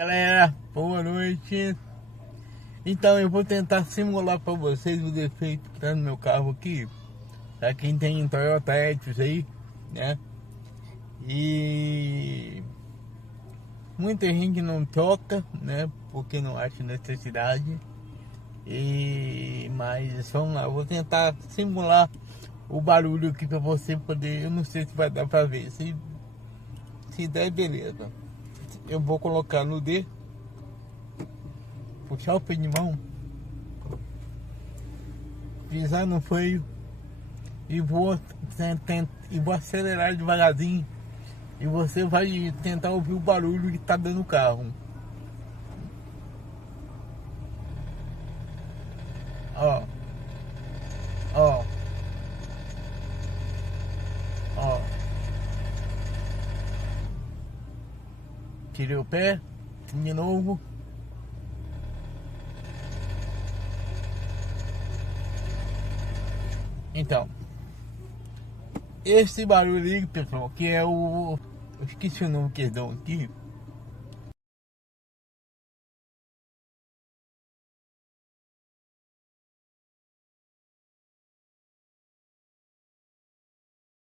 Galera, boa noite. Então eu vou tentar simular para vocês o defeito que tá no meu carro aqui. Pra quem tem Toyota Etios aí, né? E muita gente não troca, né? Porque não acha necessidade. Mas vamos lá, eu vou tentar simular o barulho aqui para você poder. Eu não sei se vai dar para ver. Se der, beleza. Eu vou colocar no D, puxar o freio de mão, pisar no freio e vou acelerar devagarzinho e você vai tentar ouvir o barulho que tá dando o carro. Ó, ó, ó. Tirei o pé, de novo. Então, esse barulho aí, pessoal, que é o... Eu esqueci o nome que eles dão aqui.